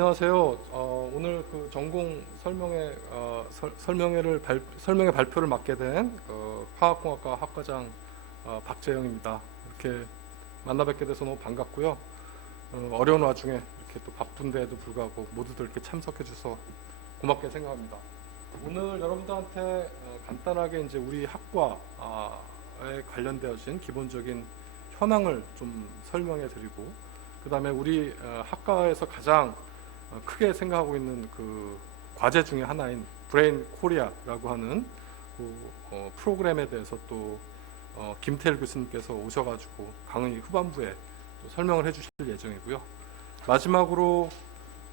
안녕하세요. 오늘 그 전공 설명회 발표를 맡게 된 화학공학과 학과장 박재영입니다. 이렇게 만나 뵙게 돼서 너무 반갑고요. 어려운 와중에 이렇게 또 바쁜데도 불구하고 모두들 이렇게 참석해 주셔서 고맙게 생각합니다. 오늘 여러분들한테 간단하게 이제 우리 학과에 관련되어진 기본적인 현황을 좀 설명해 드리고, 그 다음에 우리 학과에서 가장 크게 생각하고 있는 그 과제 중에 하나인 브레인 코리아라고 하는 그 프로그램에 대해서 또 김태일 교수님께서 오셔가지고 강의 후반부에 또 설명을 해주실 예정이고요. 마지막으로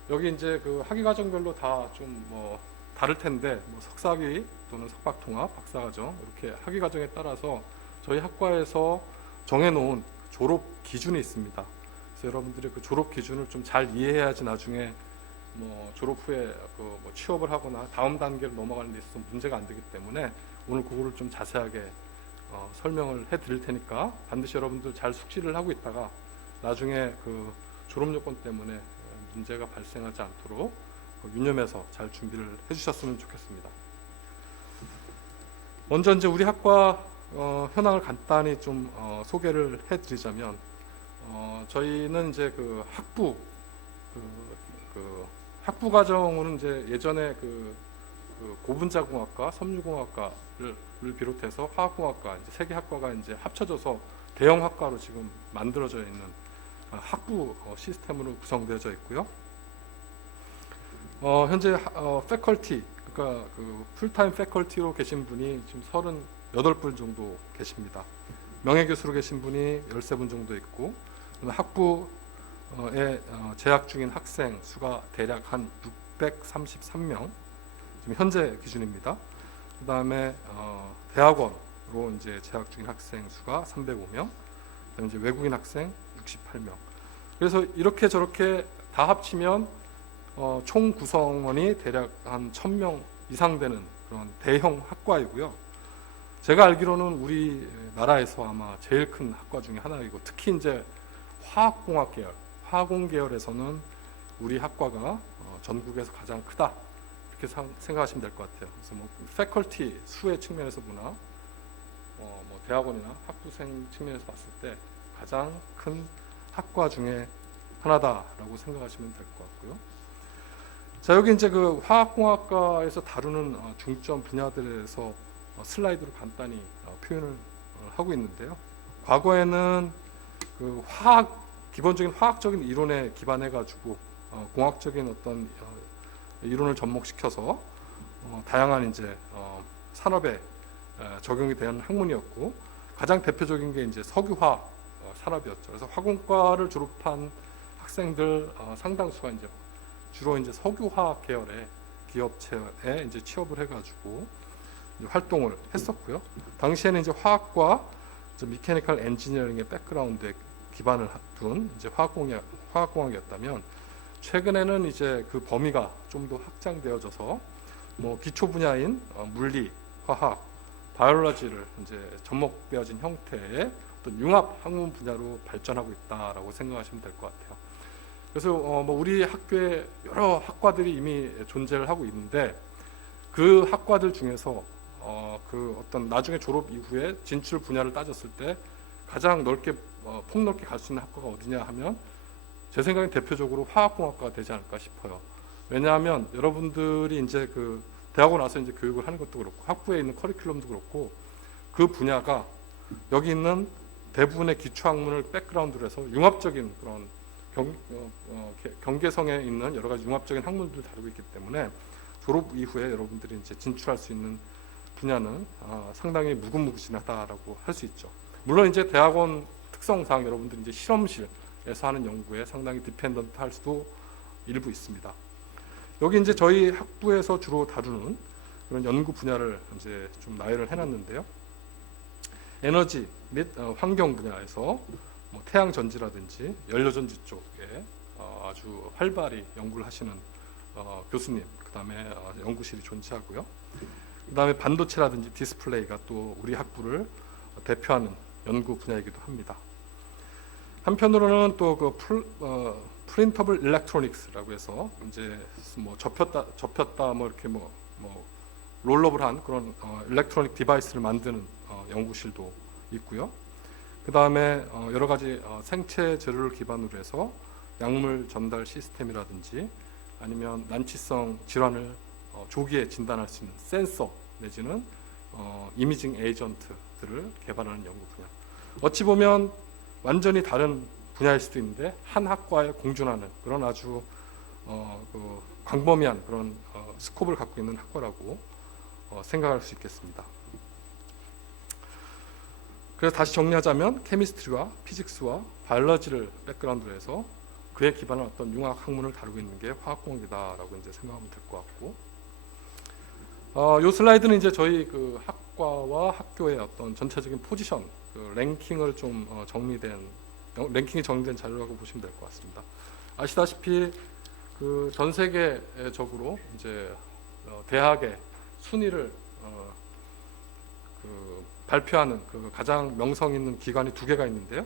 여기 이제 그 학위 과정별로 다 좀 다를 텐데, 석사학위 또는 석박통합, 박사과정 이렇게 학위 과정에 따라서 저희 학과에서 정해놓은 졸업 기준이 있습니다. 그래서 여러분들이 그 졸업 기준을 좀 잘 이해해야지 나중에 졸업 후에 취업을 하거나 다음 단계로 넘어가는 데 있어서 문제가 안 되기 때문에 오늘 그거를 좀 자세하게 설명을 해 드릴 테니까 반드시 여러분들 잘 숙지를 하고 있다가 나중에 그 졸업 요건 때문에 문제가 발생하지 않도록 유념해서 잘 준비를 해 주셨으면 좋겠습니다. 먼저 이제 우리 학과 현황을 간단히 좀 소개를 해 드리자면, 저희는 이제 그 학부 과정으로는 이제 예전에 그 고분자공학과, 섬유공학과를 비롯해서 화학공학과, 이제 세 개 학과가 이제 합쳐져서 대형 학과로 지금 만들어져 있는 학부 시스템으로 구성되어져 있고요. 현재 패컬티, 그러니까 그 풀타임 패컬티로 계신 분이 지금 38분 정도 계십니다. 명예교수로 계신 분이 13분 정도 있고, 학부에 재학 중인 학생 수가 대략 한 633명, 지금 현재 기준입니다. 그 다음에 대학원으로 이제 재학 중인 학생 수가 305명, 그다음에 이제 외국인 학생 68명. 그래서 이렇게 저렇게 다 합치면 총 구성원이 대략 한 1000명 이상 되는 그런 대형 학과이고요. 제가 알기로는 우리나라에서 아마 제일 큰 학과 중에 하나이고, 특히 이제 화학공학 계열, 화공 계열에서는 우리 학과가 전국에서 가장 크다, 이렇게 생각하시면 될 것 같아요. 그래서 패컬티 수의 측면에서 보나 대학원이나 학부생 측면에서 봤을 때 가장 큰 학과 중에 하나다라고 생각하시면 될 것 같고요. 자, 여기 이제 그 화학공학과에서 다루는 중점 분야들에 대해서 슬라이드로 간단히 표현을 하고 있는데요. 과거에는 그 기본적인 화학적인 이론에 기반해 가지고 공학적인 어떤 이론을 접목시켜서 다양한 이제 산업에 적용이 되는 학문이었고, 가장 대표적인 게 이제 석유화학 산업이었죠. 그래서 화공과를 졸업한 학생들 상당수가 이제 주로 이제 석유화학 계열의 기업체에 이제 취업을 해가지고 활동을 했었고요. 당시에는 이제 화학과 미케니컬 엔지니어링의 백그라운드에 기반을 둔 이제 화학공학이었다면, 최근에는 이제 그 범위가 좀 더 확장되어져서 기초 분야인 물리, 화학, 바이올로지를 이제 접목되어진 형태의 어떤 융합 학문 분야로 발전하고 있다라고 생각하시면 될 것 같아요. 그래서 우리 학교에 여러 학과들이 이미 존재를 하고 있는데, 그 학과들 중에서 그 어떤 나중에 졸업 이후에 진출 분야를 따졌을 때 가장 폭넓게 갈 수 있는 학과가 어디냐 하면, 제 생각엔 대표적으로 화학공학과가 되지 않을까 싶어요. 왜냐하면 여러분들이 이제 그 대학원 와서 이제 교육을 하는 것도 그렇고, 학부에 있는 커리큘럼도 그렇고, 그 분야가 여기 있는 대부분의 기초 학문을 백그라운드로 해서 융합적인 그런 경계성에 있는 여러 가지 융합적인 학문들을 다루고 있기 때문에 졸업 이후에 여러분들이 이제 진출할 수 있는 분야는 상당히 무궁무진하다라고 할 수 있죠. 물론 이제 대학원 특성상 여러분들이 이제 실험실에서 하는 연구에 상당히 디펜던트 할 수도 일부 있습니다. 여기 이제 저희 학부에서 주로 다루는 그런 연구 분야를 이제 좀 나열을 해놨는데요. 에너지 및 환경 분야에서 태양 전지라든지 연료 전지 쪽에 아주 활발히 연구를 하시는 교수님, 그다음에 연구실이 존재하고요. 그다음에 반도체라든지 디스플레이가 또 우리 학부를 대표하는 연구 분야이기도 합니다. 한편으로는 또 그 프린터블 일렉트로닉스라고 해서 이제 뭐 접혔다 뭐 이렇게 뭐 롤러블한 그런 일렉트로닉 디바이스를 만드는 연구실도 있고요. 그 다음에 여러 가지 생체 재료를 기반으로 해서 약물 전달 시스템이라든지 아니면 난치성 질환을 조기에 진단할 수 있는 센서 내지는 이미징 에이전트들을 개발하는 연구 분야. 어찌 보면 완전히 다른 분야일 수도 있는데 한 학과에 공존하는 그런 아주 그 광범위한 그런 스콥을 갖고 있는 학과라고 생각할 수 있겠습니다. 그래서 다시 정리하자면 케미스트리와 피직스와 바이올로지를 백그라운드로 해서 그에 기반한 어떤 융합 학문을 다루고 있는 게 화학공학이다라고 이제 생각하면 될 것 같고, 이 슬라이드는 이제 저희 그 학과와 학교의 어떤 전체적인 포지션, 그 랭킹을 좀 랭킹이 정리된 자료라고 보시면 될 것 같습니다. 아시다시피 그 전 세계적으로 이제 대학의 순위를 그 발표하는 그 가장 명성 있는 기관이 두 개가 있는데요.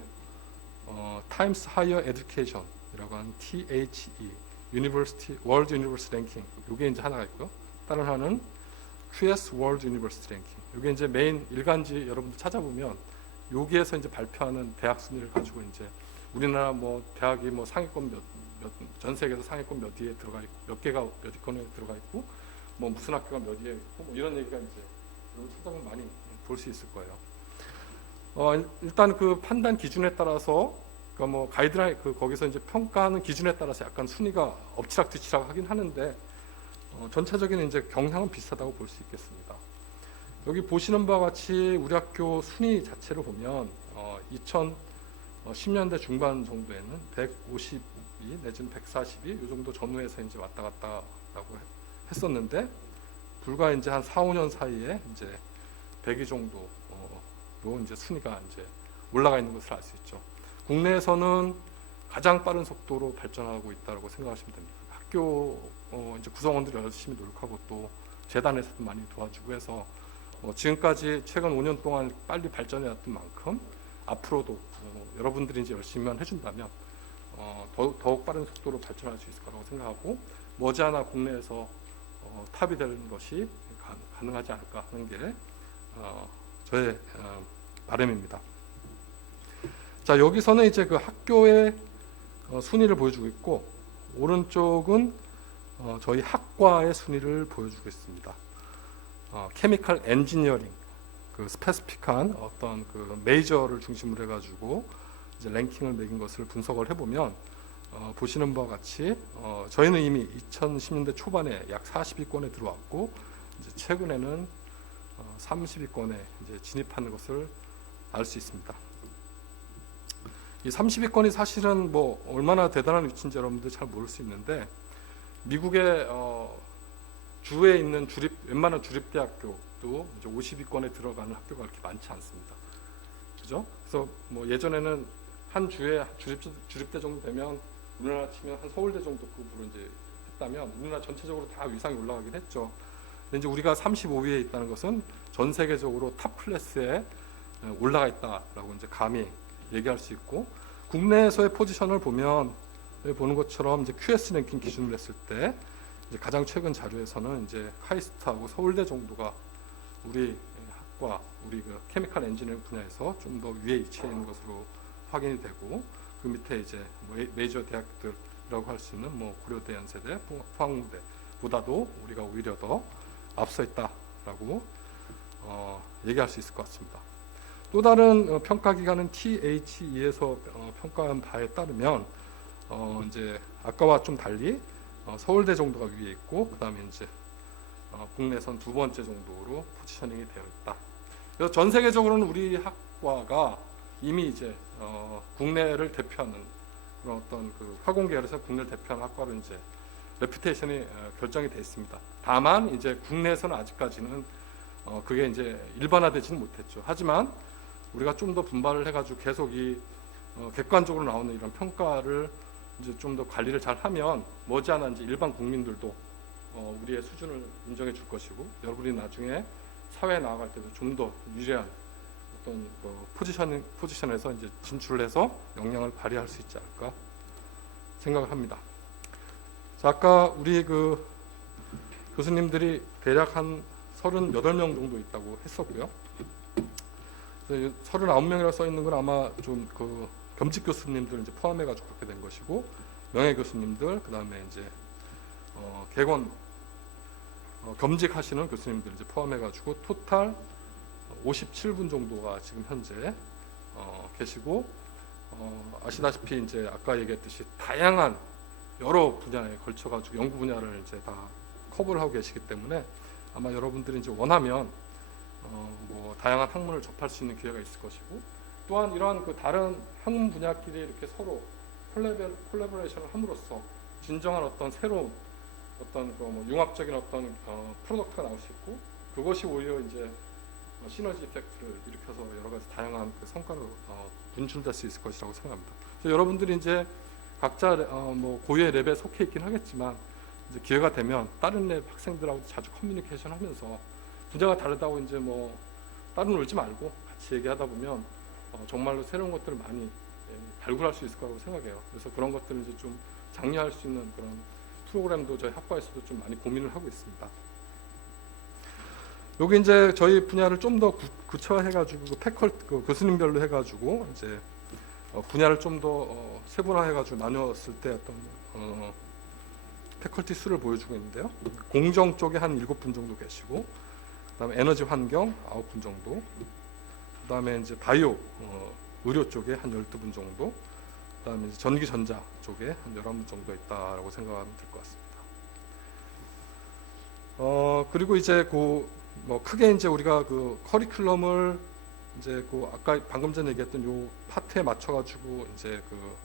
Times Higher Education이라고 하는 THE, World University Ranking. 이게 이제 하나가 있고요. 다른 하나는 QS World University Ranking. 이게 이제 메인 일간지 여러분들 찾아보면 여기에서 이제 발표하는 대학 순위를 가지고 이제 우리나라 뭐 대학이 뭐 상위권 전 세계에서 상위권 몇 위에 들어가 있고 몇 개가 몇 위권에 들어가 있고 뭐 무슨 학교가 몇 위에 있고 뭐 이런 얘기가 이제 여러분 찾아보면 많이 볼 수 있을 거예요. 일단 그 판단 기준에 따라서 그러니까 뭐 가이드라인 그 거기서 이제 평가하는 기준에 따라서 약간 순위가 엎치락뒤치락 하긴 하는데 전체적인 이제 경향은 비슷하다고 볼 수 있겠습니다. 여기 보시는 바와 같이 우리 학교 순위 자체를 보면 2010년대 중반 정도에는 152 내지는 142 이 정도 전후에서 이제 왔다 갔다라고 했었는데 불과 이제 한 4, 5년 사이에 이제 100위 정도로 이제 순위가 이제 올라가 있는 것을 알 수 있죠. 국내에서는 가장 빠른 속도로 발전하고 있다고 생각하시면 됩니다. 학교 이제 구성원들이 열심히 노력하고 또 재단에서도 많이 도와주고 해서 지금까지 최근 5년 동안 빨리 발전해왔던 만큼 앞으로도 여러분들이 이제 열심히만 해준다면 더욱 빠른 속도로 발전할 수 있을 거라고 생각하고 머지않아 국내에서 탑이 되는 것이 가능하지 않을까 하는 게 저의 바람입니다. 자, 여기서는 이제 그 학교의 순위를 보여주고 있고 오른쪽은 저희 학과의 순위를 보여주고 있습니다. 케미컬 엔지니어링 그 스페시픽한 어떤 그 메이저를 중심으로 해가지고 이제 랭킹을 매긴 것을 분석을 해보면 보시는 바와 같이 저희는 이미 2010년대 초반에 약 40위권에 들어왔고 이제 최근에는 30위권에 이제 진입하는 것을 알 수 있습니다. 이 30위권이 사실은 뭐 얼마나 대단한 위치인지 여러분들 잘 모를 수 있는데 미국의 주에 있는 웬만한 주립대학교도 이제 50위권에 들어가는 학교가 그렇게 많지 않습니다. 그죠? 그래서 뭐 예전에는 한 주에 주립대 정도 되면 우리나라 치면 한 서울대 정도 급으로 이제 했다면 우리나라 전체적으로 다 위상이 올라가긴 했죠. 근데 이제 우리가 35위에 있다는 것은 전 세계적으로 탑 클래스에 올라가 있다라고 이제 감히 얘기할 수 있고 국내에서의 포지션을 보면 보는 것처럼 이제 QS 랭킹 기준으로 했을 때 이제 가장 최근 자료에서는 이제 카이스트하고 서울대 정도가 우리 학과 우리 그 케미컬 엔지니어링 분야에서 좀 더 위에 위치해 있는 것으로 확인이 되고 그 밑에 이제 메이저 대학들이라고 할 수 있는 뭐 고려대, 연세대, 포항무대보다도 우리가 오히려 더 앞서 있다라고 얘기할 수 있을 것 같습니다. 또 다른 평가 기관은 THE에서 평가한 바에 따르면 이제 아까와 좀 달리 서울대 정도가 위에 있고 그다음에 이제 국내선 두 번째 정도로 포지셔닝이 되어 있다. 그래서 전 세계적으로는 우리 학과가 이미 이제 국내를 대표하는 그런 어떤 그 화공 계열에서 국내를 대표하는 학과로 이제 레퓨테이션이 결정이 되어 있습니다. 다만 이제 국내에서는 아직까지는 그게 이제 일반화되지는 못했죠. 하지만 우리가 좀 더 분발을 해가지고 계속 이 객관적으로 나오는 이런 평가를 이제 좀 더 관리를 잘 하면 머지않아 이제 일반 국민들도 우리의 수준을 인정해 줄 것이고 여러분이 나중에 사회에 나아갈 때도 좀 더 유리한 어떤 포지션에서 이제 진출을 해서 역량을 발휘할 수 있지 않을까 생각을 합니다. 자, 아까 우리 그 교수님들이 대략 한 38명 정도 있다고 했었고요. 39명이라고 써 있는 건 아마 좀 그 겸직 교수님들 이제 포함해가지고 그렇게 된 것이고, 명예 교수님들, 그 다음에 이제 개건 겸직하시는 교수님들 이제 포함해가지고 토탈 57분 정도가 지금 현재 계시고, 아시다시피 이제 아까 얘기했듯이 다양한 여러 분야에 걸쳐가지고 연구 분야를 이제 다 커버를 하고 계시기 때문에 아마 여러분들이 이제 원하면 뭐 다양한 학문을 접할 수 있는 기회가 있을 것이고, 또한 이러한 그 다른 학문 분야끼리 이렇게 서로 콜래보레이션을 함으로써 진정한 어떤 새로운 어떤 뭐 융합적인 어떤 프로덕트가 나올 수 있고, 그것이 오히려 이제 시너지 이펙트를 일으켜서 여러 가지 다양한 그 성과로 분출될 수 있을 것이라고 생각합니다. 그래서 여러분들이 이제 각자 뭐 고유의 랩에 속해 있긴 하겠지만, 이제 기회가 되면 다른 랩 학생들하고 자주 커뮤니케이션하면서 분야가 다르다고 이제 뭐 따로 놀지 말고 같이 얘기하다 보면 정말로 새로운 것들을 많이 발굴할 수 있을 거라고 생각해요. 그래서 그런 것들을 이제 좀 장려할 수 있는 그런 프로그램도 저희 학과에서도 좀 많이 고민을 하고 있습니다. 여기 이제 저희 분야를 좀 더 구체화해가지고 그 교수님별로 해가지고 이제 분야를 좀 더 세분화해가지고 나누었을 때 어떤 패컬티 수를 보여주고 있는데요. 공정 쪽에 한 7분 정도 계시고, 그다음에 에너지 환경 9분 정도, 그다음에 이제 바이오 의료 쪽에 한 12분 정도, 그다음에 이제 전기 전자 쪽에 한 11분 정도 있다라고 생각하면 될 것 같습니다. 그리고 이제 뭐 크게 이제 우리가 그 커리큘럼을 이제 그 아까 방금 전에 얘기했던 요 파트에 맞춰 가지고 이제 그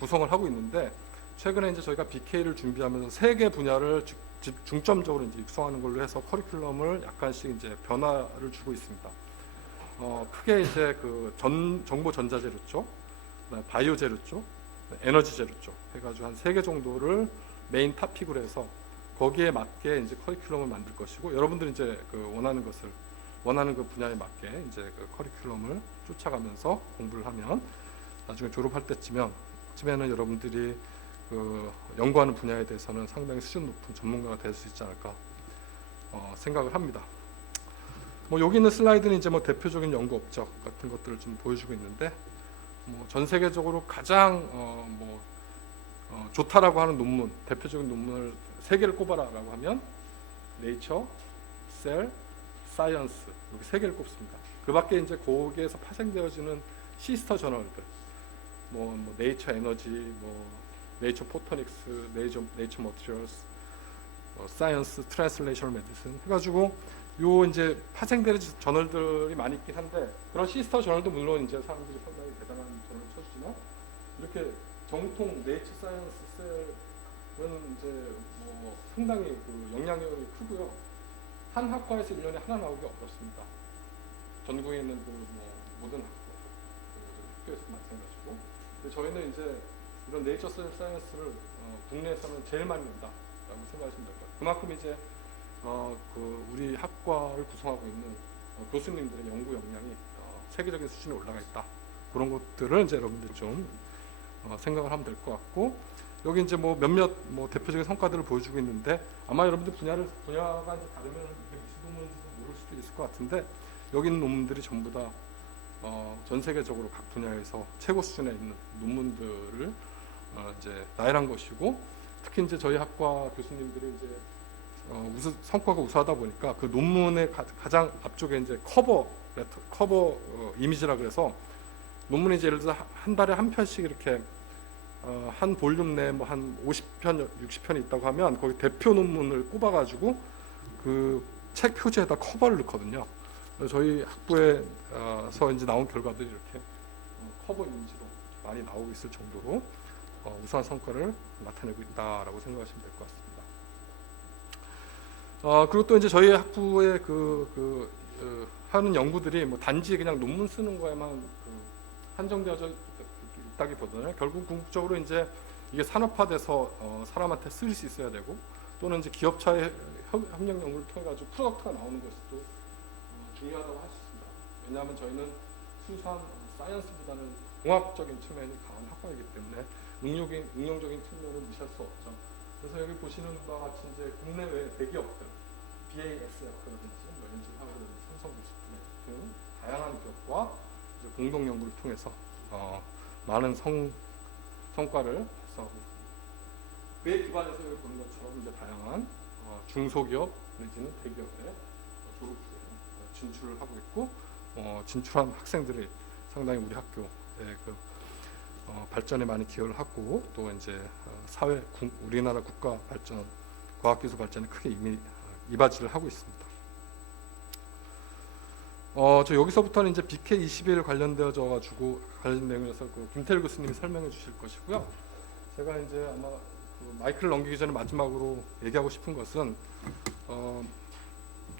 구성을 하고 있는데, 최근에 이제 저희가 BK를 준비하면서 3개 분야를 중점적으로 이제 육성하는 걸로 해서 커리큘럼을 약간씩 이제 변화를 주고 있습니다. 크게 이제 그 정보 전자재료 쪽, 바이오 재료 쪽, 에너지 재료 쪽 해가지고 한 3개 정도를 메인 토픽으로 해서 거기에 맞게 이제 커리큘럼을 만들 것이고, 여러분들이 이제 그 원하는 그 분야에 맞게 이제 그 커리큘럼을 쫓아가면서 공부를 하면 나중에 졸업할 때쯤에는 여러분들이 그 연구하는 분야에 대해서는 상당히 수준 높은 전문가가 될 수 있지 않을까 생각을 합니다. 뭐 여기 있는 슬라이드는 이제 뭐 대표적인 연구 업적 같은 것들을 좀 보여주고 있는데, 뭐 전 세계적으로 가장 좋다라고 하는 논문, 대표적인 논문을 3개를 꼽아라라고 하면 네이처, 셀, 사이언스, 여기 3개를 꼽습니다. 그 밖에 이제 거기에서 파생되어지는 시스터 저널들, 뭐 네이처 에너지, 뭐 네이처 포토닉스, 네이처 머티리얼스, 사이언스 트랜슬레이셔널 메디슨 해가지고 요 이제 파생되는 저널들이 많이 있긴 한데, 그런 시스터 저널도 물론 이제 사람들이 상당히 대단한 저널을 쳐주지만, 이렇게 정통 네이처 사이언스 셀은 이제 뭐 상당히 그 영향력이 크고요. 한 학과에서 1년에 하나 나오기 어렵습니다. 전국에 있는 그 뭐 모든 학교에서 마찬가지고. 근데 저희는 이제 이런 네이처 사이언스를 국내에서는 제일 많이 낸다라고 생각하시면 될 것 같아요. 그만큼 이제 그 우리 학과를 구성하고 있는 교수님들의 연구 역량이 세계적인 수준에 올라가 있다. 그런 것들을 이제 여러분들 좀 생각을 하면 될 것 같고, 여기 이제 뭐 몇몇 뭐 대표적인 성과들을 보여주고 있는데, 아마 여러분들 분야가 이제 다르면 이게 무슨 논문인지도 모를 수도 있을 것 같은데, 여기 있는 논문들이 전부 다 전 세계적으로 각 분야에서 최고 수준에 있는 논문들을 이제 나열한 것이고, 특히 이제 저희 학과 교수님들이 이제 성과가 우수하다 보니까 그 논문의 가장 앞쪽에 이제 커버 이미지라 그래서, 논문이 이제 예를 들어서 한 달에 한 편씩 이렇게 한 볼륨 내에 뭐 한 50편, 60편이 있다고 하면 거기 대표 논문을 꼽아가지고 그 책 표지에다 커버를 넣거든요. 저희 학부에서 이제 나온 결과들이 이렇게 커버 이미지로 많이 나오고 있을 정도로 우수한 성과를 나타내고 있다라고 생각하시면 될 것 같습니다. 그리고 또 이제 저희 학부의 하는 연구들이 뭐 단지 그냥 논문 쓰는 거에만 한정되어져 있다기보다는 결국 궁극적으로 이제 이게 산업화돼서 사람한테 쓰일 수 있어야 되고, 또는 이제 기업차의 협력 연구를 통해 가지고 프로덕트가 나오는 것이 또 중요하다고 할 수 있습니다. 왜냐하면 저희는 순수한 사이언스보다는 공학적인 측면이 강한 학과이기 때문에 응용적인 측면을 무시할 수 없죠. 그래서 여기 보시는 바와 같이 이제 국내외 대기업들, BASF라든지 LG화학이라든지 삼성디스플레이 등 다양한 기업과 이제 공동 연구를 통해서 많은 성과를 달성하고 있습니다. 그에 기반해서 여기 보는 것처럼 이제 다양한 중소기업 내지는 대기업의 졸업부에 진출을 하고 있고 진출한 학생들이 상당히 우리 학교의 발전에 많이 기여를 하고 또 이제 우리나라 국가 발전, 과학기술 발전에 크게 이미 이바지를 하고 있습니다. 저 여기서부터는 이제 BK21 관련 내용에서 김태일 교수님이 설명해 주실 것이고요. 제가 이제 아마 마이크를 넘기기 전에 마지막으로 얘기하고 싶은 것은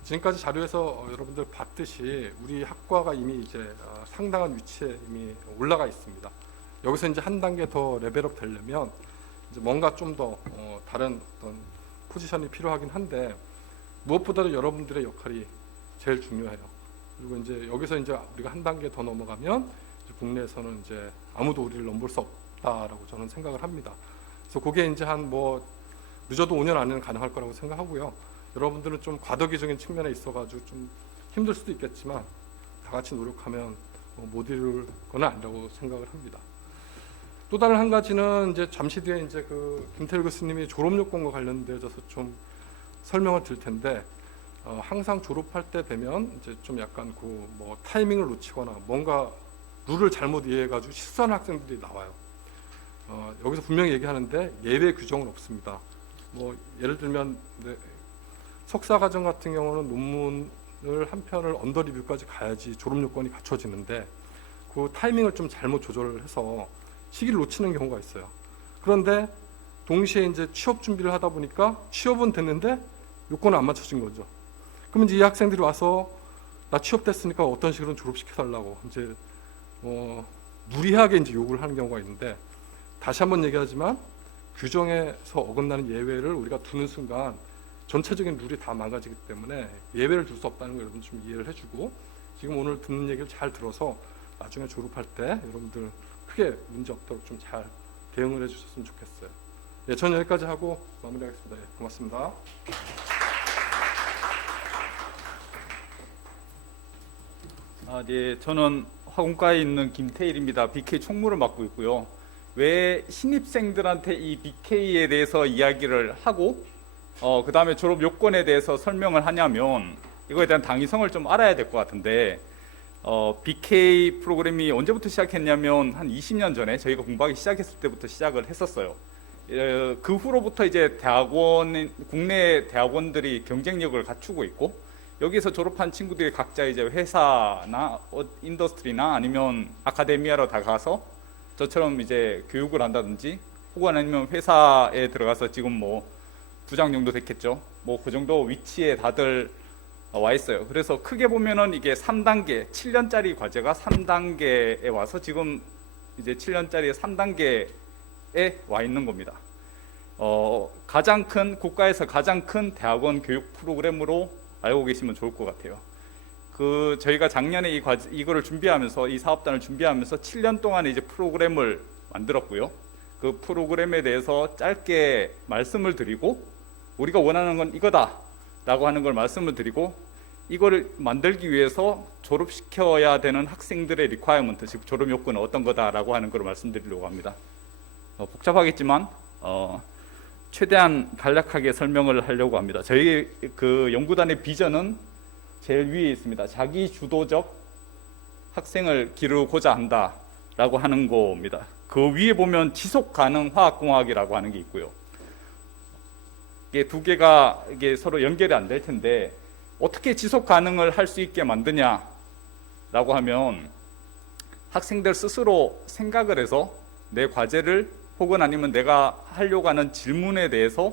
지금까지 자료에서 여러분들 봤듯이 우리 학과가 이미 이제 상당한 위치에 이미 올라가 있습니다. 여기서 이제 한 단계 더 레벨업 되려면 이제 뭔가 좀 더 다른 어떤 포지션이 필요하긴 한데 무엇보다도 여러분들의 역할이 제일 중요해요. 그리고 이제 여기서 이제 우리가 한 단계 더 넘어가면 이제 국내에서는 이제 아무도 우리를 넘볼 수 없다라고 저는 생각을 합니다. 그래서 그게 이제 늦어도 5년 안에는 가능할 거라고 생각하고요. 여러분들은 좀 과도기적인 측면에 있어가지고 좀 힘들 수도 있겠지만 다 같이 노력하면 못 이룰 건 아니라고 생각을 합니다. 또 다른 한 가지는 이제 잠시 뒤에 이제 김태일 교수님이 졸업 요건과 관련되어서 좀 설명을 드릴 텐데 항상 졸업할 때 되면 이제 좀 약간 타이밍을 놓치거나 뭔가 룰을 잘못 이해해가지고 실수하는 학생들이 나와요. 여기서 분명히 얘기하는데 예외 규정은 없습니다. 예를 들면 석사과정 같은 경우는 논문을 한 편을 언더 리뷰까지 가야지 졸업 요건이 갖춰지는데 그 타이밍을 좀 잘못 조절을 해서 시기를 놓치는 경우가 있어요. 그런데 동시에 이제 취업 준비를 하다 보니까 취업은 됐는데 요건은 안 맞춰진 거죠. 그러면 이제 이 학생들이 와서 나 취업됐으니까 어떤 식으로 졸업시켜달라고 이제 무리하게 이제 요구를 하는 경우가 있는데 다시 한번 얘기하지만 규정에서 어긋나는 예외를 우리가 두는 순간 전체적인 룰이 다 망가지기 때문에 예외를 둘 수 없다는 걸 여러분 좀 이해를 해주고 지금 오늘 듣는 얘기를 잘 들어서 나중에 졸업할 때 여러분들 크게 문제 없도록 좀 잘 대응을 해주셨으면 좋겠어요. 예, 저는 여기까지 하고 마무리하겠습니다. 예, 고맙습니다. 네, 저는 화공과에 있는 김태일입니다. BK 총무를 맡고 있고요. 왜 신입생들한테 이 BK에 대해서 이야기를 하고 그 다음에 졸업 요건에 대해서 설명을 하냐면 이거에 대한 당위성을 좀 알아야 될 것 같은데 BK 프로그램이 언제부터 시작했냐면 한 20년 전에 저희가 공부하기 시작했을 때부터 시작을 했었어요. 그 후로부터 이제 국내 대학원들이 경쟁력을 갖추고 있고 여기서 졸업한 친구들이 각자 이제 회사나 인더스트리나 아니면 아카데미아로 다 가서 저처럼 이제 교육을 한다든지 혹은 아니면 회사에 들어가서 지금 부장 정도 됐겠죠. 그 정도 위치에 다들 와 있어요. 그래서 크게 보면은 이게 3단계, 7년짜리 과제가 3단계에 와서 지금 이제 7년짜리 3단계에 와 있는 겁니다. 가장 큰 국가에서 가장 큰 대학원 교육 프로그램으로 알고 계시면 좋을 것 같아요. 저희가 작년에 이거를 준비하면서 이 사업단을 준비하면서 7년 동안 이제 프로그램을 만들었고요. 그 프로그램에 대해서 짧게 말씀을 드리고 우리가 원하는 건 이거다라고 하는 걸 말씀을 드리고 이거를 만들기 위해서 졸업시켜야 되는 학생들의 리ኳ이어먼트, 즉 졸업 요건은 어떤 거다라고 하는 걸 말씀드리려고 합니다. 복잡하겠지만 최대한 간략하게 설명을 하려고 합니다. 저희 연구단의 비전은 제일 위에 있습니다. 자기 주도적 학생을 기르고자 한다라고 하는 겁니다. 그 위에 보면 지속 가능 화학공학이라고 하는 게 있고요. 이게 두 개가 서로 연결이 안 될 텐데 어떻게 지속 가능을 할 수 있게 만드냐라고 하면 학생들 스스로 생각을 해서 내 과제를 혹은 아니면 내가 하려고 하는 질문에 대해서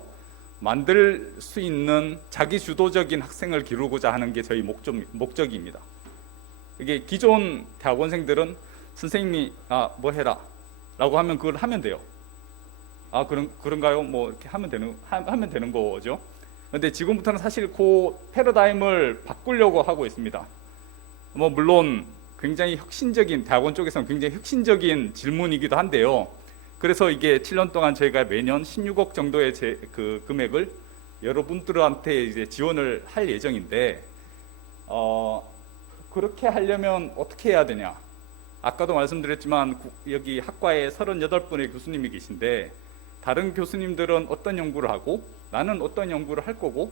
만들 수 있는 자기 주도적인 학생을 기르고자 하는 게 저희 목적입니다. 이게 기존 대학원생들은 선생님이 뭐 해라 라고 하면 그걸 하면 돼요. 그런가요? 이렇게 하면 되는 거죠. 근데 지금부터는 사실 그 패러다임을 바꾸려고 하고 있습니다. 물론 굉장히 대학원 쪽에서는 굉장히 혁신적인 질문이기도 한데요. 그래서 이게 7년 동안 저희가 매년 16억 정도의 그 금액을 여러분들한테 이제 지원을 할 예정인데, 그렇게 하려면 어떻게 해야 되냐? 아까도 말씀드렸지만 여기 학과에 38분의 교수님이 계신데, 다른 교수님들은 어떤 연구를 하고 나는 어떤 연구를 할 거고,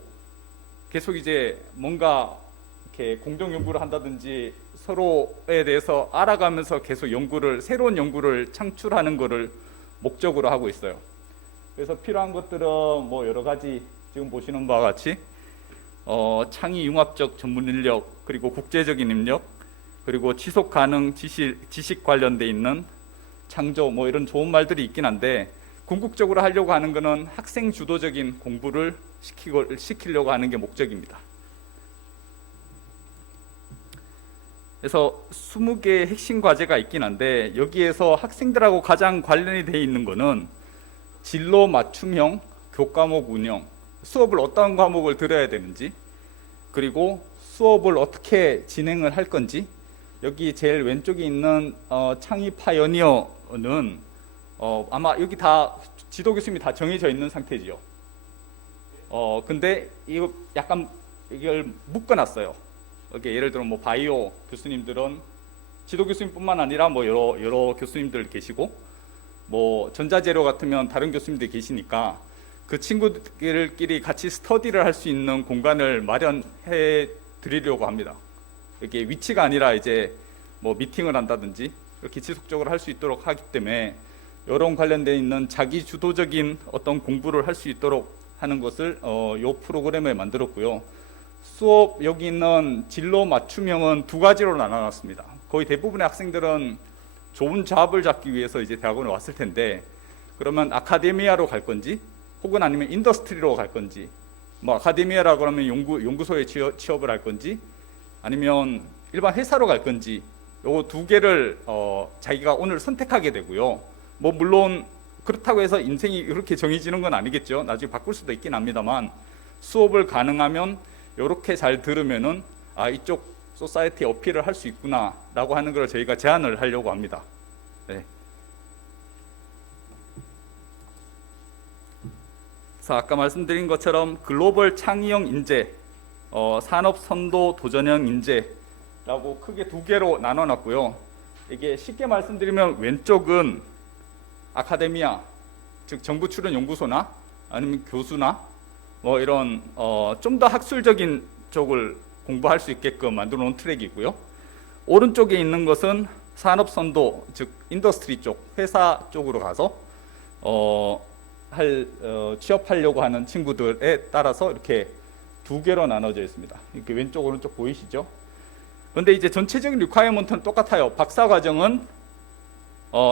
계속 이제 뭔가 이렇게 공동 연구를 한다든지 서로에 대해서 알아가면서 계속 새로운 연구를 창출하는 것을 목적으로 하고 있어요. 그래서 필요한 것들은 뭐 여러 가지 지금 보시는 바와 같이 창의 융합적 전문 인력, 그리고 국제적인 인력, 그리고 지속 가능 지식 관련돼 있는 창조, 뭐 이런 좋은 말들이 있긴 한데, 궁극적으로 하려고 하는 것은 학생 주도적인 공부를 시키려고 하는 게 목적입니다. 그래서 20개의 핵심 과제가 있긴 한데, 여기에서 학생들하고 가장 관련이 되어 있는 거는 진로 맞춤형 교과목 운영, 수업을 어떤 과목을 들어야 되는지, 그리고 수업을 어떻게 진행을 할 건지. 여기 제일 왼쪽에 있는 창의 파이어니어는 아마 여기 다 지도 교수님이 다 정해져 있는 상태지요. 근데 이거 약간 이걸 묶어놨어요. 이게 예를 들어 뭐 바이오 교수님들은 지도 교수님뿐만 아니라 뭐 여러 교수님들 계시고, 뭐 전자재료 같으면 다른 교수님들이 계시니까 그 친구들끼리 같이 스터디를 할 수 있는 공간을 마련해 드리려고 합니다. 이게 위치가 아니라 이제 뭐 미팅을 한다든지 이렇게 지속적으로 할 수 있도록 하기 때문에, 이런 관련되어 있는 자기 주도적인 어떤 공부를 할 수 있도록 하는 것을 이 프로그램에 만들었고요. 수업 여기 있는 진로 맞춤형은 두 가지로 나눠놨습니다. 거의 대부분의 학생들은 좋은 잡을 잡기 위해서 이제 대학원에 왔을 텐데, 그러면 아카데미아로 갈 건지 혹은 아니면 인더스트리로 갈 건지, 뭐 아카데미아라고 하면 연구소에 취업을 할 건지 아니면 일반 회사로 갈 건지, 요 두 개를 자기가 오늘 선택하게 되고요. 뭐 물론 그렇다고 해서 인생이 이렇게 정해지는 건 아니겠죠. 나중에 바꿀 수도 있긴 합니다만, 수업을 가능하면 이렇게 잘 들으면은 이쪽 소사이티 어필을 할 수 있구나 라고 하는 걸 저희가 제안을 하려고 합니다. 네. 자, 아까 말씀드린 것처럼 글로벌 창의형 인재, 산업 선도 도전형 인재라고 크게 두 개로 나눠놨고요. 이게 쉽게 말씀드리면 왼쪽은 아카데미아, 즉 정부 출연 연구소나 아니면 교수나 뭐 이런 좀 더 학술적인 쪽을 공부할 수 있게끔 만들어 놓은 트랙이고요. 오른쪽에 있는 것은 산업 선도, 즉 인더스트리 쪽, 회사 쪽으로 가서 취업하려고 하는 친구들에 따라서 이렇게 두 개로 나눠져 있습니다. 이렇게 왼쪽 오른쪽 보이시죠? 그런데 이제 전체적인 리ኳ이어먼트는 똑같아요. 박사 과정은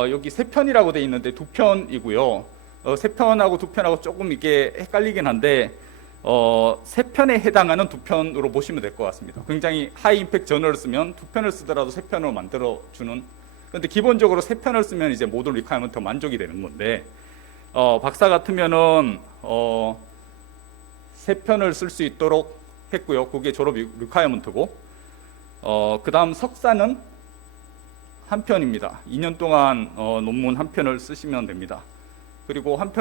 여기 3편이라고 되어 있는데 2편이고요. 3편하고 2편하고 조금 이게 헷갈리긴 한데 3편에 해당하는 2편으로 보시면 될 것 같습니다. 굉장히 하이 임팩트 저널을 쓰면 2편을 쓰더라도 3편으로 만들어주는, 그런데 기본적으로 3편을 쓰면 이제 모든 리ኳ이어먼트가 만족이 되는 건데, 박사 같으면은 3편을 쓸 수 있도록 했고요. 그게 졸업 리ኳ이어먼트고, 그 다음 석사는 1편입니다. 2년 동안 논문 1편을 쓰시면 됩니다. 그리고 한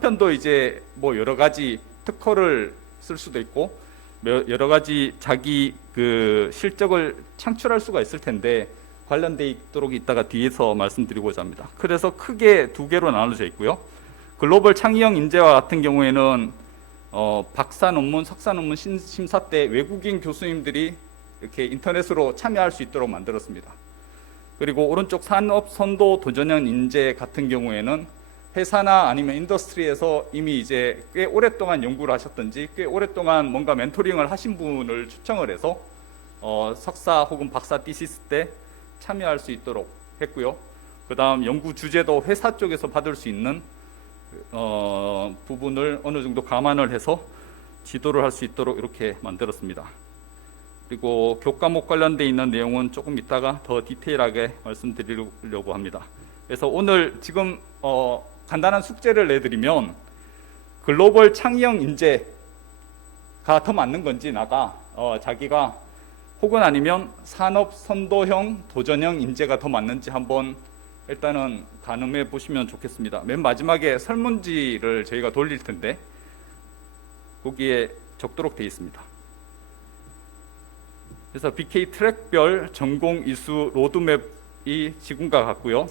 편도 이제 뭐 여러 가지 특허를 쓸 수도 있고 여러 가지 자기 그 실적을 창출할 수가 있을 텐데, 관련돼 있도록 이따가 뒤에서 말씀드리고자 합니다. 그래서 크게 두 개로 나눠져 있고요. 글로벌 창의형 인재와 같은 경우에는 박사 논문, 석사 논문 심사 때 외국인 교수님들이 이렇게 인터넷으로 참여할 수 있도록 만들었습니다. 그리고 오른쪽 산업 선도 도전형 인재 같은 경우에는 회사나 아니면 인더스트리에서 이미 이제 꽤 오랫동안 연구를 하셨든지 꽤 오랫동안 뭔가 멘토링을 하신 분을 초청을 해서 석사 혹은 박사 디시스 때 참여할 수 있도록 했고요. 그 다음 연구 주제도 회사 쪽에서 받을 수 있는 부분을 어느 정도 감안을 해서 지도를 할 수 있도록 이렇게 만들었습니다. 그리고 교과목 관련돼 있는 내용은 조금 이따가 더 디테일하게 말씀드리려고 합니다. 그래서 오늘 지금 간단한 숙제를 내드리면, 글로벌 창의형 인재가 더 맞는 건지 자기가, 혹은 아니면 산업 선도형 도전형 인재가 더 맞는지 한번 일단은 가늠해 보시면 좋겠습니다. 맨 마지막에 설문지를 저희가 돌릴 텐데 거기에 적도록 되어 있습니다. 그래서 BK 트랙별 전공 이수 로드맵이 지금과 같고요.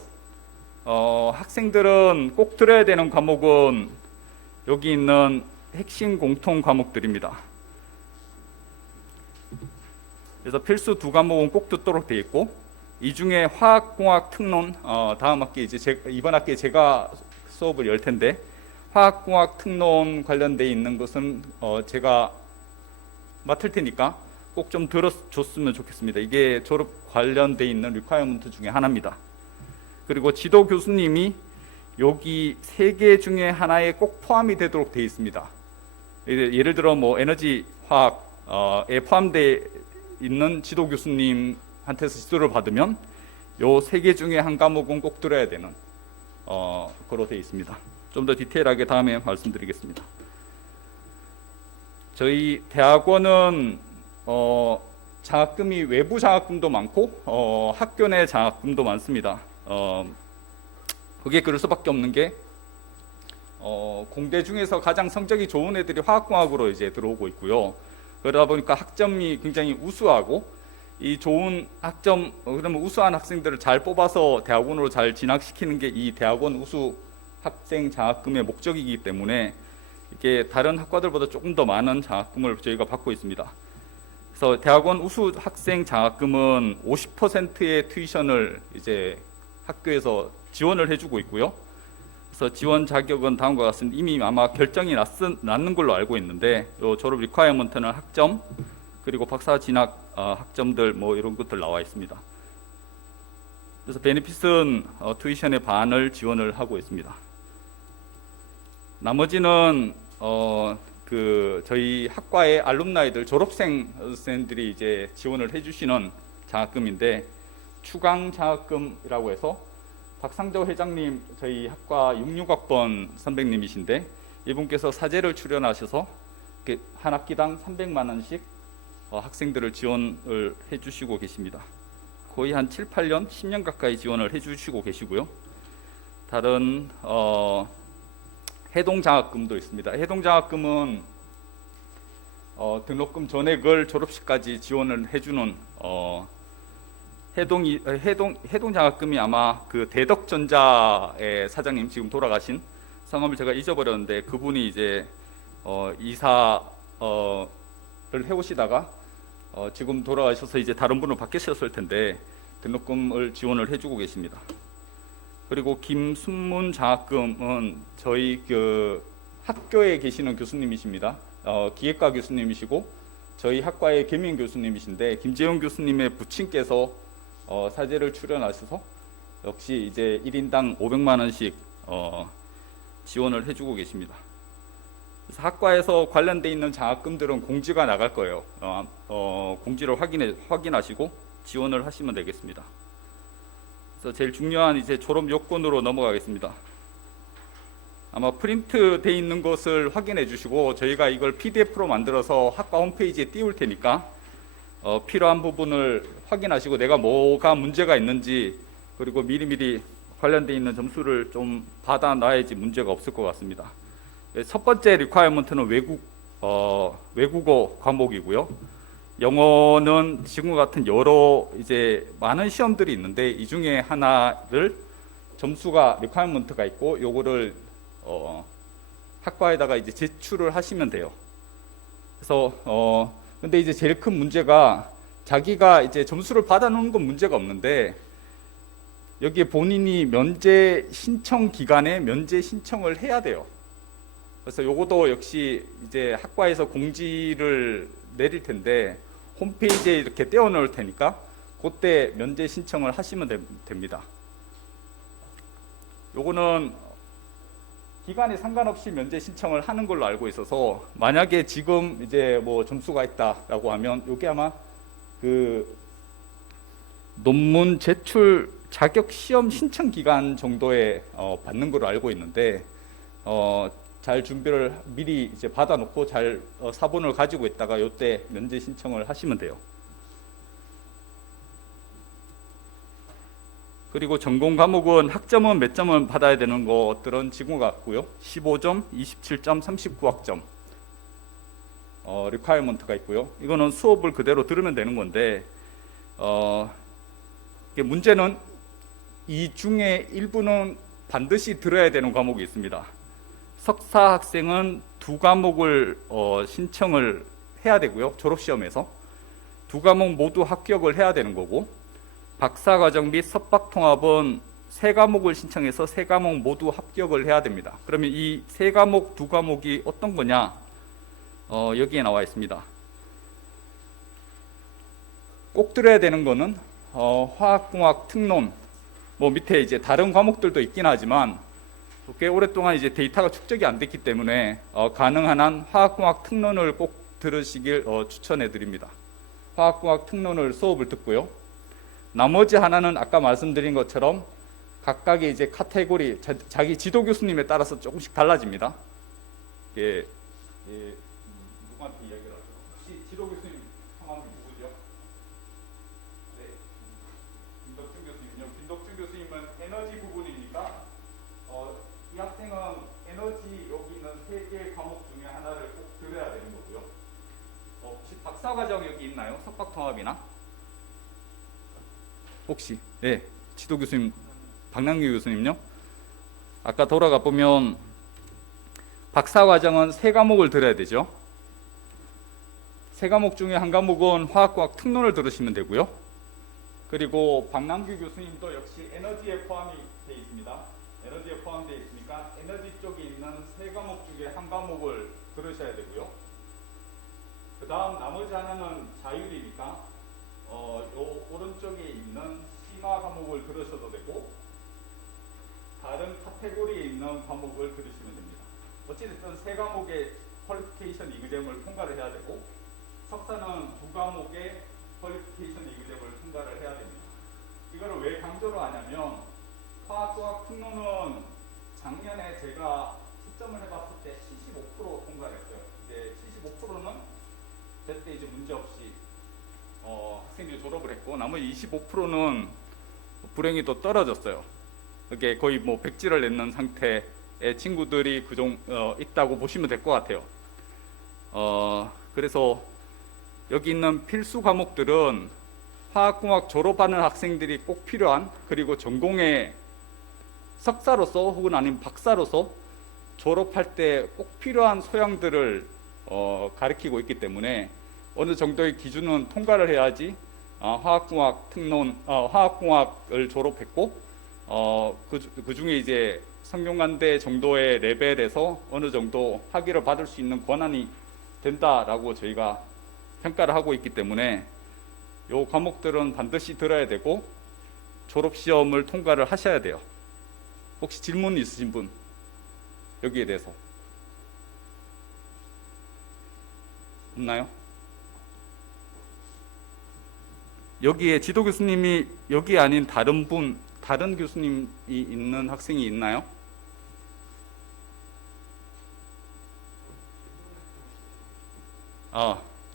학생들은 꼭 들어야 되는 과목은 여기 있는 핵심 공통 과목들입니다. 그래서 필수 두 과목은 꼭 듣도록 되어 있고, 이 중에 화학공학 특론, 다음 학기 이제 이번 학기에 제가 수업을 열 텐데, 화학공학 특론 관련돼 있는 것은 제가 맡을 테니까 꼭 좀 들어줬으면 좋겠습니다. 이게 졸업 관련돼 있는 리ኳ이어먼트 중에 하나입니다. 그리고 지도 교수님이 여기 세 개 중에 하나에 꼭 포함이 되도록 되어 있습니다. 예를 들어 뭐 에너지 화학에 포함되어 있는 지도 교수님한테서 지도를 받으면 요 세 개 중에 한 과목은 꼭 들어야 되는 거로 되어 있습니다. 좀 더 디테일하게 다음에 말씀드리겠습니다. 저희 대학원은 장학금이 외부 장학금도 많고 학교 내 장학금도 많습니다. 그게 그럴 수밖에 없는 게 공대 중에서 가장 성적이 좋은 애들이 화학공학으로 이제 들어오고 있고요. 그러다 보니까 학점이 굉장히 우수하고, 이 좋은 학점, 그러면 우수한 학생들을 잘 뽑아서 대학원으로 잘 진학시키는 게 이 대학원 우수 학생 장학금의 목적이기 때문에 이게 다른 학과들보다 조금 더 많은 장학금을 저희가 받고 있습니다. 그래서 대학원 우수 학생 장학금은 50%의 튜이션을 이제 학교에서 지원을 해주고 있고요. 그래서 지원 자격은 다음과 같습니다. 이미 아마 결정이 났는 걸로 알고 있는데, 요 졸업 리ኳ이어먼트는 학점, 그리고 박사 진학 학점들 뭐 이런 것들 나와 있습니다. 그래서 베네핏은 튜이션의 반을 지원을 하고 있습니다. 나머지는 저희 학과의 알룸나이들, 졸업생들이 이제 지원을 해주시는 장학금인데, 추강 장학금이라고 해서 박상조 회장님, 저희 학과 66학번 선배님이신데, 이분께서 사제를 출연하셔서 한 학기당 300만 원씩 학생들을 지원을 해주시고 계십니다. 거의 한 7, 8년, 10년 가까이 지원을 해주시고 계시고요. 다른 해동 장학금도 있습니다. 해동 장학금은 등록금 전액을 졸업식까지 지원을 해주는 해동 장학금이 아마 그 대덕전자의 사장님, 지금 돌아가신, 성함을 제가 잊어버렸는데 그분이 이제 이사를 해오시다가 지금 돌아가셔서 이제 다른 분으로 바뀌셨을 텐데 등록금을 지원을 해주고 계십니다. 그리고 김순문 장학금은 저희 그 학교에 계시는 교수님이십니다. 기획과 교수님이시고 저희 학과의 겸임 교수님이신데, 김재용 교수님의 부친께서 사제를 출연하셔서 역시 이제 1인당 500만 원씩 지원을 해주고 계십니다. 그래서 학과에서 관련돼 있는 장학금들은 공지가 나갈 거예요. 공지를 확인하시고 지원을 하시면 되겠습니다. 그래서 제일 중요한 이제 졸업 요건으로 넘어가겠습니다. 아마 프린트 돼 있는 것을 확인해 주시고, 저희가 이걸 PDF로 만들어서 학과 홈페이지에 띄울 테니까 필요한 부분을 확인하시고 내가 뭐가 문제가 있는지, 그리고 미리미리 관련돼 있는 점수를 좀 받아놔야지 문제가 없을 것 같습니다. 첫 번째 리ኳ이어먼트는 외국어 과목이고요. 영어는 지금과 같은 여러 이제 많은 시험들이 있는데, 이 중에 하나를 점수가 리ኳ이어먼트가 있고, 요거를 학과에다가 이제 제출을 하시면 돼요. 그래서 근데 이제 제일 큰 문제가, 자기가 이제 점수를 받아놓은 건 문제가 없는데, 여기에 본인이 면제 신청 기간에 면제 신청을 해야 돼요. 그래서 요것도 역시 이제 학과에서 공지를 내릴 텐데 홈페이지에 이렇게 떼어 놓을 테니까 그때 면제 신청을 하시면 됩니다. 요거는 기간에 상관없이 면제 신청을 하는 걸로 알고 있어서, 만약에 지금 이제 뭐 점수가 있다라고 하면 요게 아마 그 논문 제출 자격 시험 신청 기간 정도에 받는 걸로 알고 있는데, 잘 준비를 미리 이제 받아놓고 잘 사본을 가지고 있다가 요때 면제 신청을 하시면 돼요. 그리고 전공 과목은 학점은 몇 점을 받아야 되는 것들은 지금 같고요. 15점, 27점, 39학점 리콰이어먼트가 있고요. 이거는 수업을 그대로 들으면 되는 건데 이게 문제는 이 중에 일부는 반드시 들어야 되는 과목이 있습니다. 석사 학생은 2과목을 신청을 해야 되고요. 졸업시험에서 2과목 모두 합격을 해야 되는 거고, 박사과정 및 석박통합은 3과목을 신청해서 3과목 모두 합격을 해야 됩니다. 그러면 이 3과목, 2과목이 어떤 거냐? 여기에 나와 있습니다. 꼭 들어야 되는 거는 화학공학 특론, 뭐 밑에 이제 다른 과목들도 있긴 하지만 꽤 오랫동안 이제 데이터가 축적이 안 됐기 때문에 가능한 한 화학공학 특론을 꼭 들으시길 추천해 드립니다. 화학공학 특론을 수업을 듣고요. 나머지 하나는 아까 말씀드린 것처럼 각각의 이제 카테고리, 자기 지도 교수님에 따라서 조금씩 달라집니다. 누구한테 이야기를 하죠? 혹시 지도 교수님 성함이 누구죠? 네, 김덕준 교수님요. 김덕준 교수님은 에너지 부분이니까 이 학생은 에너지 여기 있는 3개 과목 중에 하나를 꼭 들어야 되는 거고요. 혹시 박사과정 여기 있나요? 석박통합이나? 혹시? 네, 지도 교수님, 박남규 교수님요. 아까 돌아가 보면 박사과정은 3과목을 들어야 되죠. 3과목 중에 한 과목은 화학과학 특론을 들으시면 되고요. 그리고 박남규 교수님도 역시 에너지에 포함이 되어 있습니다. 에너지에 포함되어 있으니까 에너지 쪽에 있는 3과목 중에 한 과목을 들으셔야 되고요. 그 다음 나머지 하나는 자율이니까 요 오른쪽에 있는 심화 과목을 들으셔도 되고 다른 카테고리에 있는 과목을 들으시면 됩니다. 어찌됐든 3과목의 퀄리피케이션 이그잼을 통과를 해야 되고 석사는 2과목의 퀄리피케이션 이그잼을 통과를 해야 됩니다. 이거를 왜 강조를 하냐면 화학공학 특론은 작년에 제가 채점을 해봤을 때 75% 통과를 했어요. 이제 75%는 그때 이제 문제 없이 학생들이 졸업을 했고 나머지 25%는 불행히 또 떨어졌어요. 그게 거의 뭐 백지를 냈는 상태의 친구들이 있다고 보시면 될 것 같아요. 그래서 여기 있는 필수 과목들은 화학공학 졸업하는 학생들이 꼭 필요한, 그리고 전공의 석사로서 혹은 아니면 박사로서 졸업할 때 꼭 필요한 소양들을 가리키고 있기 때문에 어느 정도의 기준은 통과를 해야지 화학공학 특론, 화학공학을 졸업했고 그 중에 이제 성균관대 정도의 레벨에서 어느 정도 학위를 받을 수 있는 권한이 된다라고 저희가 평가를 하고 있기 때문에 이 과목들은 반드시 들어야 되고 졸업시험을 통과를 하셔야 돼요. 혹시 질문 있으신 분 여기에 대해서 없나요? 여기에 지도 교수님이 여기 아닌 다른 교수님이 있는 학생이 있나요?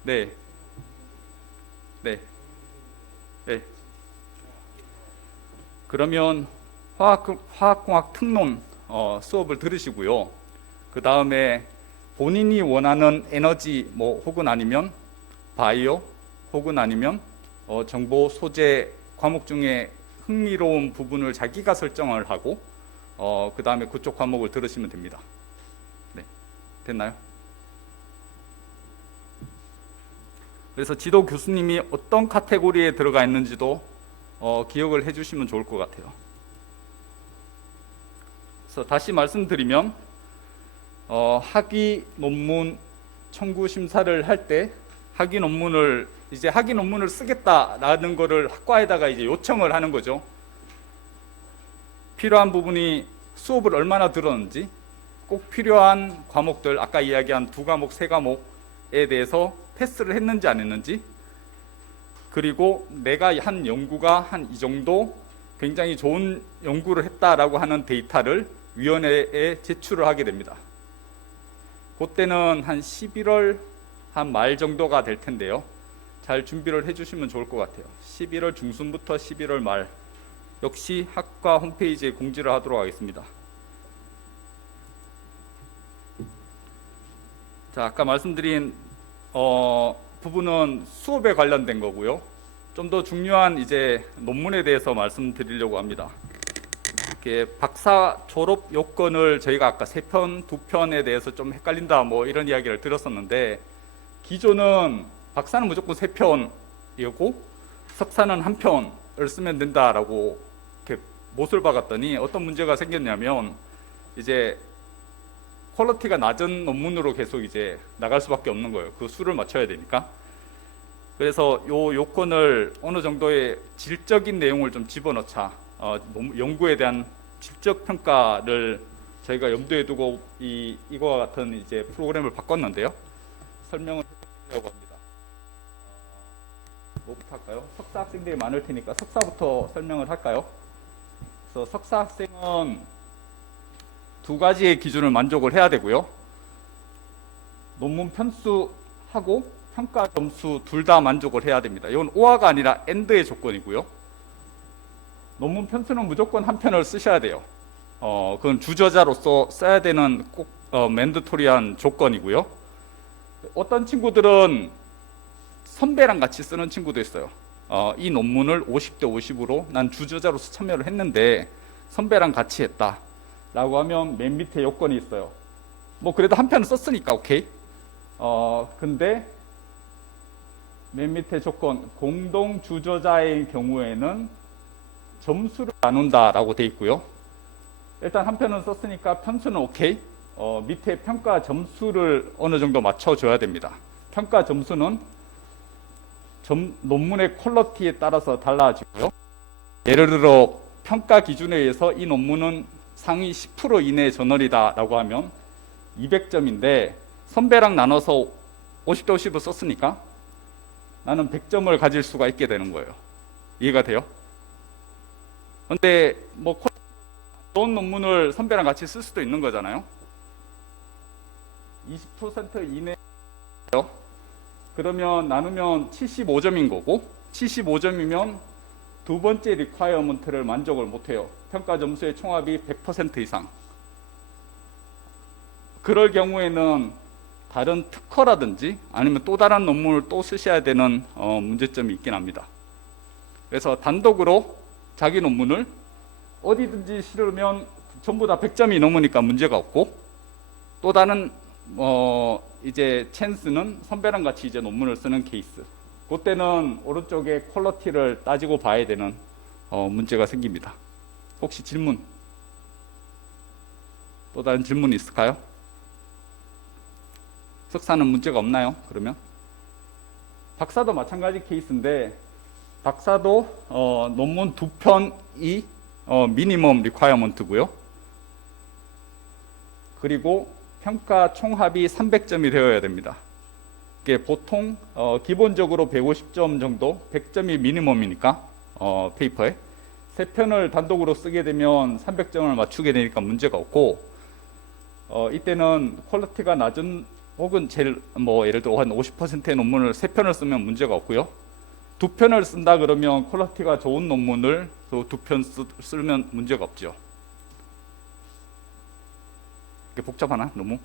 네. 네. 네. 그러면 화학공학 특론 수업을 들으시고요. 그 다음에 본인이 원하는 에너지 혹은 아니면 바이오 혹은 아니면 정보 소재 과목 중에 흥미로운 부분을 자기가 설정을 하고 그 다음에 그쪽 과목을 들으시면 됩니다. 네, 됐나요? 그래서 지도 교수님이 어떤 카테고리에 들어가 있는지도 기억을 해주시면 좋을 것 같아요. 그래서 다시 말씀드리면 학위 논문 청구 심사를 할 때 학위 논문을 쓰겠다라는 거를 학과에다가 이제 요청을 하는 거죠. 필요한 부분이 수업을 얼마나 들었는지, 꼭 필요한 과목들, 아까 이야기한 2과목, 3과목에 대해서 패스를 했는지 안 했는지, 그리고 내가 한 연구가 한 이 정도 굉장히 좋은 연구를 했다라고 하는 데이터를 위원회에 제출을 하게 됩니다. 그때는 한 11월 한 말 정도가 될 텐데요. 잘 준비를 해주시면 좋을 것 같아요. 11월 중순부터 11월 말 역시 학과 홈페이지에 공지를 하도록 하겠습니다. 자, 아까 말씀드린 부분은 수업에 관련된 거고요. 좀 더 중요한 이제 논문에 대해서 말씀드리려고 합니다. 이렇게 박사 졸업 요건을 저희가 아까 3편, 2편에 대해서 좀 헷갈린다 뭐 이런 이야기를 들었었는데, 기존은 박사는 무조건 3편이었고 석사는 1편을 쓰면 된다라고 이렇게 못을 박았더니 어떤 문제가 생겼냐면, 이제 퀄리티가 낮은 논문으로 계속 이제 나갈 수밖에 없는 거예요. 그 수를 맞춰야 되니까. 그래서 요 요건을 어느 정도의 질적인 내용을 좀 집어넣자, 연구에 대한 질적 평가를 저희가 염두에 두고 이거와 같은 이제 프로그램을 바꿨는데요. 설명을 해드리려고 합니다. 뭐부터 할까요? 석사 학생들이 많을 테니까 석사부터 설명을 할까요? 그래서 석사 학생은 2가지의 기준을 만족을 해야 되고요. 논문 편수하고 평가 점수 둘 다 만족을 해야 됩니다. 이건 OR가 아니라 AND의 조건이고요. 논문 편수는 무조건 1편을 쓰셔야 돼요. 그건 주저자로서 써야 되는 꼭 맨드토리한 조건이고요. 어떤 친구들은 선배랑 같이 쓰는 친구도 있어요. 이 논문을 50대 50으로 난 주저자로서 참여를 했는데 선배랑 같이 했다 라고 하면 맨 밑에 요건이 있어요. 뭐 그래도 1편을 썼으니까 오케이. 근데 맨 밑에 조건, 공동 주저자의 경우에는 점수를 나눈다 라고 돼 있고요. 일단 1편은 썼으니까 편수는 오케이. 밑에 평가 점수를 어느 정도 맞춰줘야 됩니다. 평가 점수는 논문의 퀄리티에 따라서 달라지고요. 예를 들어 평가 기준에 의해서 이 논문은 상위 10% 이내 저널이다 라고 하면 200점인데 선배랑 나눠서 50대 50을 썼으니까 나는 100점을 가질 수가 있게 되는 거예요. 이해가 돼요? 근데 뭐 좋은 논문을 선배랑 같이 쓸 수도 있는 거잖아요. 20% 이내요. 그러면 나누면 75점인 거고, 75점이면 두 번째 리콰이어먼트를 만족을 못해요. 평가 점수의 총합이 100% 이상. 그럴 경우에는 다른 특허라든지 아니면 또 다른 논문을 또 쓰셔야 되는 문제점이 있긴 합니다. 그래서 단독으로 자기 논문을 어디든지 실으면 전부 다 100점이 넘으니까 문제가 없고, 또 다른 이제 찬스는 선배랑 같이 이제 논문을 쓰는 케이스. 그때는 오른쪽에 퀄리티를 따지고 봐야 되는 문제가 생깁니다. 혹시 질문? 또 다른 질문 있을까요? 석사는 문제가 없나요? 그러면 박사도 마찬가지 케이스인데, 박사도 논문 2편이 미니멈 리콰이어먼트고요. 그리고 평가 총합이 300점이 되어야 됩니다. 이게 보통 기본적으로 150점 정도, 100점이 미니멈이니까 페이퍼에 3편을 단독으로 쓰게 되면 300점을 맞추게 되니까 문제가 없고, 이때는 퀄리티가 낮은 혹은 제일 예를 들어 한 50%의 논문을 3편을 쓰면 문제가 없고요. 2편을 쓴다 그러면 퀄리티가 좋은 논문을 또 2편 쓰면 문제가 없죠. 이게 복잡하나? 너무?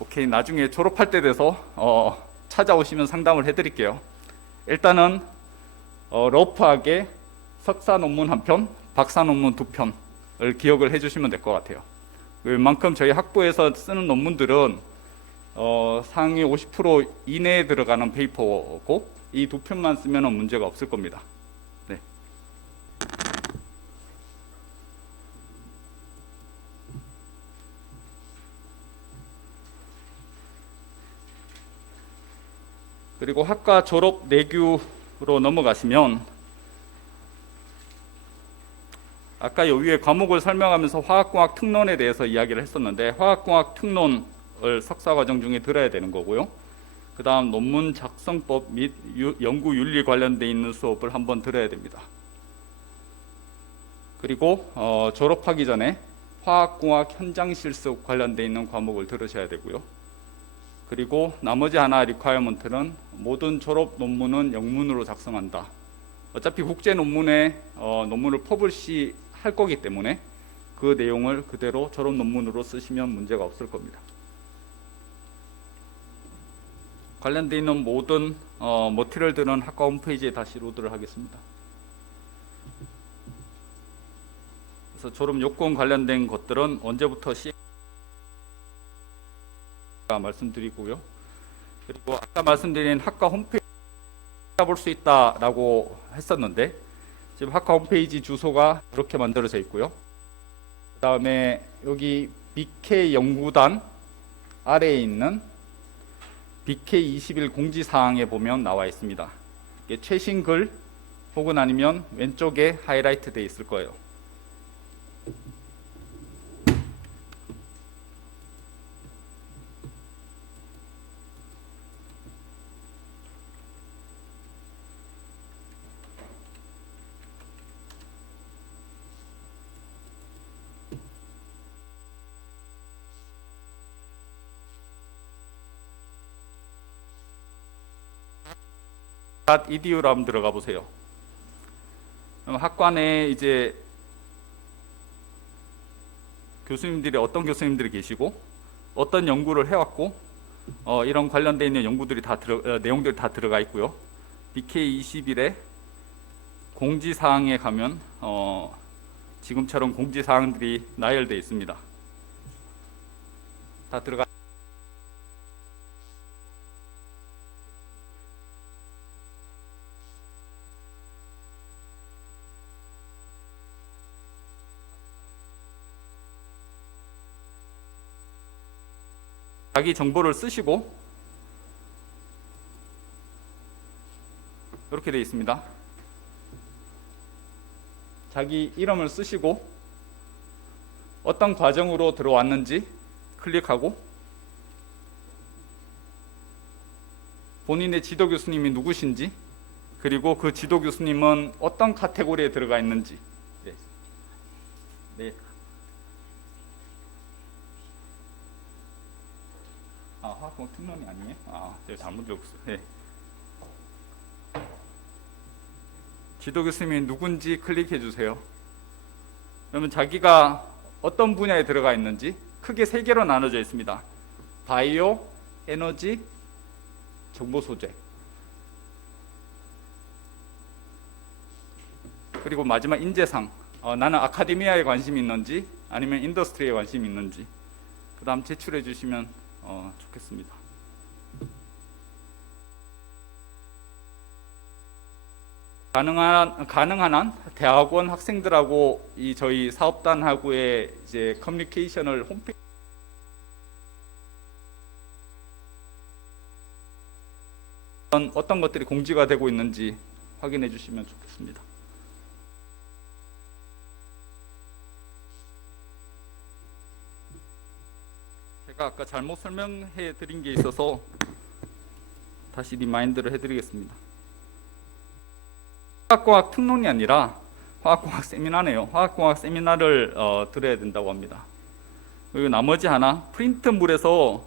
오케이, 나중에 졸업할 때 돼서 찾아오시면 상담을 해드릴게요. 일단은 러프하게 석사 논문 1편, 박사 논문 2편을 기억을 해주시면 될 것 같아요. 웬만큼 저희 학부에서 쓰는 논문들은 상위 50% 이내에 들어가는 페이퍼고, 이 2편만 쓰면 문제가 없을 겁니다. 네. 그리고 학과 졸업 내규로 넘어가시면, 아까 요 위에 과목을 설명하면서 화학공학 특론에 대해서 이야기를 했었는데, 화학공학 특론을 석사과정 중에 들어야 되는 거고요. 그 다음 논문 작성법 및 연구윤리 관련돼 있는 수업을 한번 들어야 됩니다. 그리고 졸업하기 전에 화학공학 현장 실습 관련돼 있는 과목을 들으셔야 되고요. 그리고 나머지 하나 리퀘어먼트는 모든 졸업 논문은 영문으로 작성한다. 어차피 국제 논문에 논문을 퍼블시 할 거기 때문에 그 내용을 그대로 졸업 논문으로 쓰시면 문제가 없을 겁니다. 관련되어 있는 모든 머티리얼들은 학과 홈페이지에 다시 로드를 하겠습니다. 그래서 졸업 요건 관련된 것들은 언제부터 말씀드리고요. 그리고 아까 말씀드린 학과 홈페이지 볼 수 있다라고 했었는데 지금 학과 홈페이지 주소가 이렇게 만들어져 있고요. 그 다음에 여기 BK 연구단 아래에 있는 BK 21 공지사항에 보면 나와 있습니다. 이게 최신 글 혹은 아니면 왼쪽에 하이라이트 되어 있을 거예요. .edu로 한번 들어가 보세요. 학과 내에 이제 교수님들이 어떤 교수님들이 계시고 어떤 연구를 해왔고 이런 관련되어 있는 연구들이 내용들이 다 들어가 있고요. BK21의 공지사항에 가면 지금처럼 공지사항들이 나열되어 있습니다. 다 들어가. 자기 정보를 쓰시고 이렇게 되어 있습니다. 자기 이름을 쓰시고 어떤 과정으로 들어왔는지 클릭하고 본인의 지도 교수님이 누구신지 그리고 그 지도 교수님은 어떤 카테고리에 들어가 있는지 네. 화학공학 특론이 아니에요? 제가 잘못 적었어요. 네. 지도 교수님이 누군지 클릭해 주세요. 그러면 자기가 어떤 분야에 들어가 있는지 크게 3개로 나눠져 있습니다. 바이오, 에너지, 정보 소재. 그리고 마지막 인재상. 나는 아카데미아에 관심이 있는지 아니면 인더스트리에 관심이 있는지 그 다음 제출해 주시면 좋겠습니다. 가능한 한 대학원 학생들하고 저희 사업단하고의 이제 커뮤니케이션을 홈페이지 어떤 것들이 공지가 되고 있는지 확인해 주시면 좋겠습니다. 제가 아까 잘못 설명해 드린 게 있어서 다시 리마인드를 해드리겠습니다. 화학공학 특론이 아니라 화학공학 세미나네요. 화학공학 세미나를 들어야 된다고 합니다. 그리고 나머지 하나 프린트물에서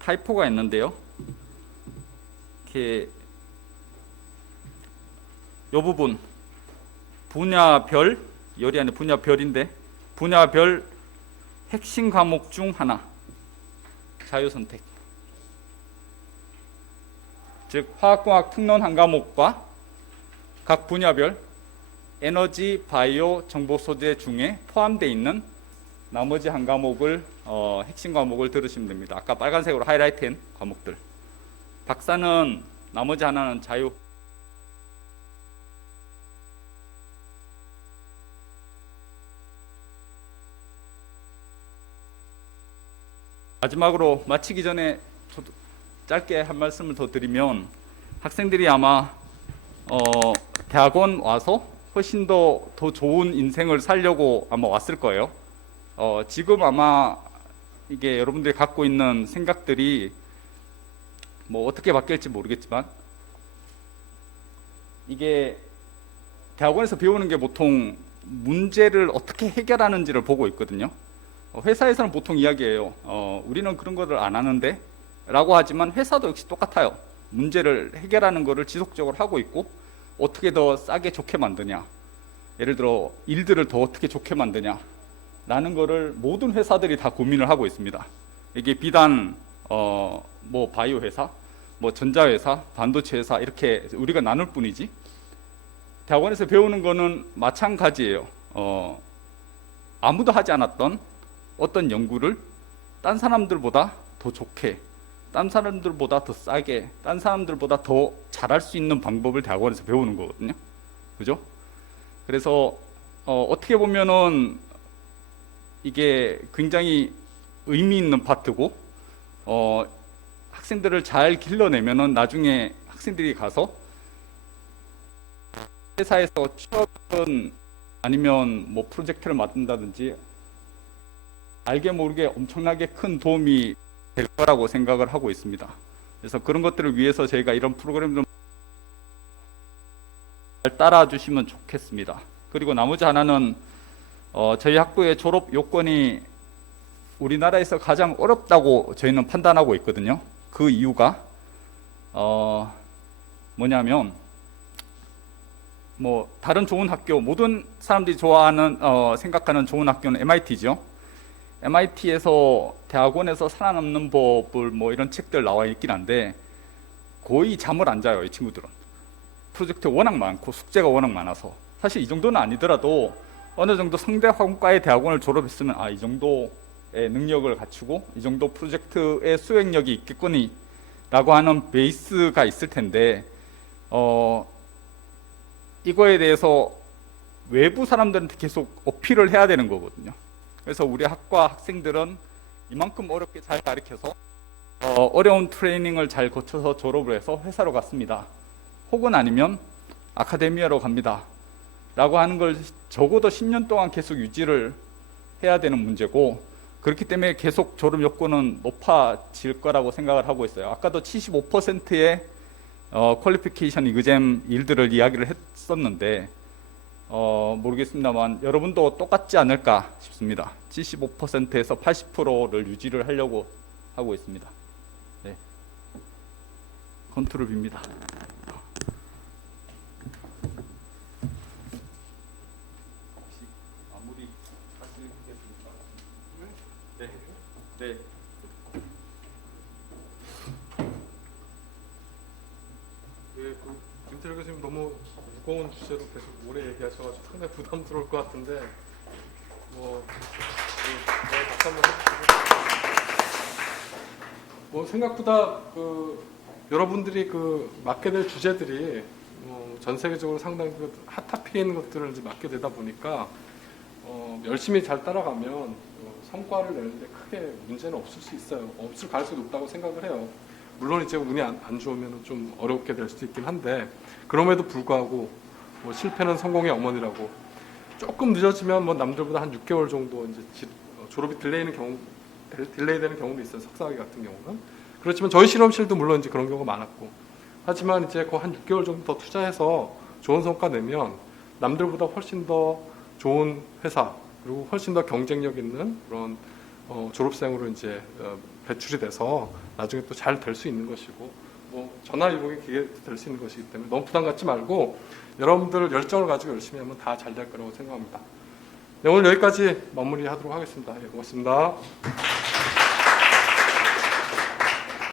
타이포가 있는데요. 이렇게 이 부분 분야별 열이 아니라 분야별인데 분야별 핵심 과목 중 하나 자유선택. 즉 화학공학 특론 한 과목과 각 분야별 에너지, 바이오, 정보 소재 중에 포함되어 있는 나머지 한 과목을 핵심 과목을 들으시면 됩니다. 아까 빨간색으로 하이라이트한 과목들. 박사는 나머지 하나는 자유. 마지막으로 마치기 전에 저도 짧게 한 말씀을 더 드리면 학생들이 아마 대학원 와서 훨씬 더 좋은 인생을 살려고 아마 왔을 거예요. 지금 아마 이게 여러분들이 갖고 있는 생각들이 뭐 어떻게 바뀔지 모르겠지만 이게 대학원에서 배우는 게 보통 문제를 어떻게 해결하는지를 보고 있거든요. 회사에서는 보통 이야기해요. 우리는 그런 거를 안 하는데 라고 하지만 회사도 역시 똑같아요. 문제를 해결하는 것을 지속적으로 하고 있고 어떻게 더 싸게 좋게 만드냐, 예를 들어 일들을 더 어떻게 좋게 만드냐 라는 거를 모든 회사들이 다 고민을 하고 있습니다. 이게 비단 뭐 바이오 회사, 뭐 전자 회사, 반도체 회사 이렇게 우리가 나눌 뿐이지 대학원에서 배우는 거는 마찬가지예요. 아무도 하지 않았던 어떤 연구를 딴 사람들보다 더 좋게, 딴 사람들보다 더 싸게, 딴 사람들보다 더 잘할 수 있는 방법을 대학원에서 배우는 거거든요. 그죠? 그래서 어떻게 보면은 이게 굉장히 의미 있는 파트고 학생들을 잘 길러내면은 나중에 학생들이 가서 회사에서 취업은 아니면 뭐 프로젝트를 맡는다든지 알게 모르게 엄청나게 큰 도움이 될 거라고 생각을 하고 있습니다. 그래서 그런 것들을 위해서 저희가 이런 프로그램 좀 잘 따라 주시면 좋겠습니다. 그리고 나머지 하나는 저희 학부의 졸업 요건이 우리나라에서 가장 어렵다고 저희는 판단하고 있거든요. 그 이유가 뭐냐면 뭐 다른 좋은 학교, 모든 사람들이 좋아하는 생각하는 좋은 학교는 MIT죠. MIT에서 대학원에서 살아남는 법을 뭐 이런 책들 나와 있긴 한데 거의 잠을 안 자요, 이 친구들은. 프로젝트 워낙 많고 숙제가 워낙 많아서. 사실 이 정도는 아니더라도 어느 정도 성대학원과의 대학원을 졸업했으면 이 정도의 능력을 갖추고 이 정도 프로젝트의 수행력이 있겠거니 라고 하는 베이스가 있을 텐데 이거에 대해서 외부 사람들한테 계속 어필을 해야 되는 거거든요. 그래서 우리 학과 학생들은 이만큼 어렵게 잘 가르쳐서 어려운 트레이닝을 잘 거쳐서 졸업을 해서 회사로 갔습니다. 혹은 아니면 아카데미아로 갑니다. 라고 하는 걸 적어도 10년 동안 계속 유지를 해야 되는 문제고 그렇기 때문에 계속 졸업 요건은 높아질 거라고 생각을 하고 있어요. 아까도 75%의 퀄리피케이션 이그잼 일들을 이야기를 했었는데 모르겠습니다만 여러분도 똑같지 않을까 싶습니다. 75%에서 80%를 유지를 하려고 하고 있습니다. 네. 컨트롤 B입니다. 마무리 하시겠습니까? 네. 네. 김태일 교수님 너무 무거운 주제로 계속 오래 얘기하셔가지고 상당히 부담스러울 것 같은데 박수 한번 해주시고 생각보다 여러분들이 맡게 될 주제들이 전 세계적으로 상당히 핫토픽에 있는 것들을 이제 맡게 되다 보니까 열심히 잘 따라가면 성과를 내는데 크게 문제는 없을 수 있어요. 없을 가능성이 높다고 생각을 해요. 물론 이제 운이 안 좋으면 좀 어렵게 될 수도 있긴 한데 그럼에도 불구하고 실패는 성공의 어머니라고 조금 늦어지면 남들보다 한 6개월 정도 이제 졸업이 딜레이 되는 경우도 있어요. 석사학위 같은 경우는. 그렇지만 저희 실험실도 물론 이제 그런 경우가 많았고 하지만 이제 한 6개월 정도 더 투자해서 좋은 성과 내면 남들보다 훨씬 더 좋은 회사 그리고 훨씬 더 경쟁력 있는 그런 졸업생으로 이제 배출이 돼서 나중에 또 잘 될 수 있는 것이고 전화위복의 기회 될 수 있는 것이기 때문에 너무 부담 갖지 말고 여러분들 열정을 가지고 열심히 하면 다 잘 될 거라고 생각합니다. 네, 오늘 여기까지 마무리하도록 하겠습니다. 예, 고맙습니다.